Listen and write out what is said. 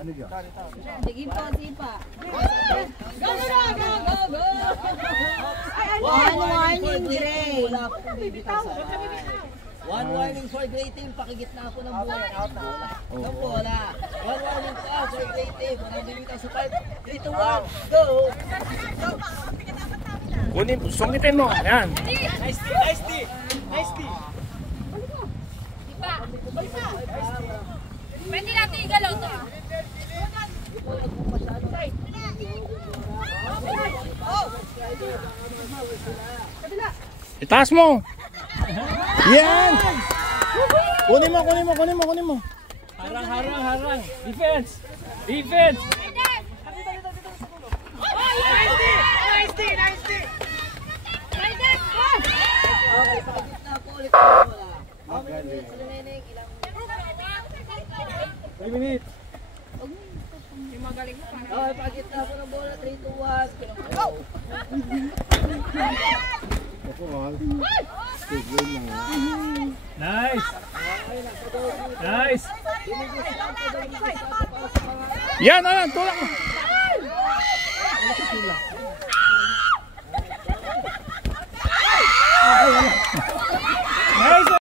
Ano yun? Sige po, sipa. Go, go, go, go, go! One warning, Gray. Wala ako kung bibitaw sa one warning for Gray Team. Pakigitna ako ng bola. Out na bola. Ng bola. One warning po for Gray Team. Walang bibitaw sa 5. 3, 2, 1. Go! Kunin, sungitin mo. Yan. Nice tea, nice tea. Nice tea. Sipa. Pwede natin igalaw to. Itaas mo. Yan. Kunin mo, kunin mo, kunin mo, kunin mo. Harang, harang, harang. Defense. Defense. Nice tea! Nice tea! Nice tea! Okay, pakigitna po ulit ang bola. How many minutes remaining? Ilang 3 minutes. Yung magaling mo pa. okay, pakigitna po ng bola. 3, 2, 1. Go! Nice. Nice. Yan, tulak mo.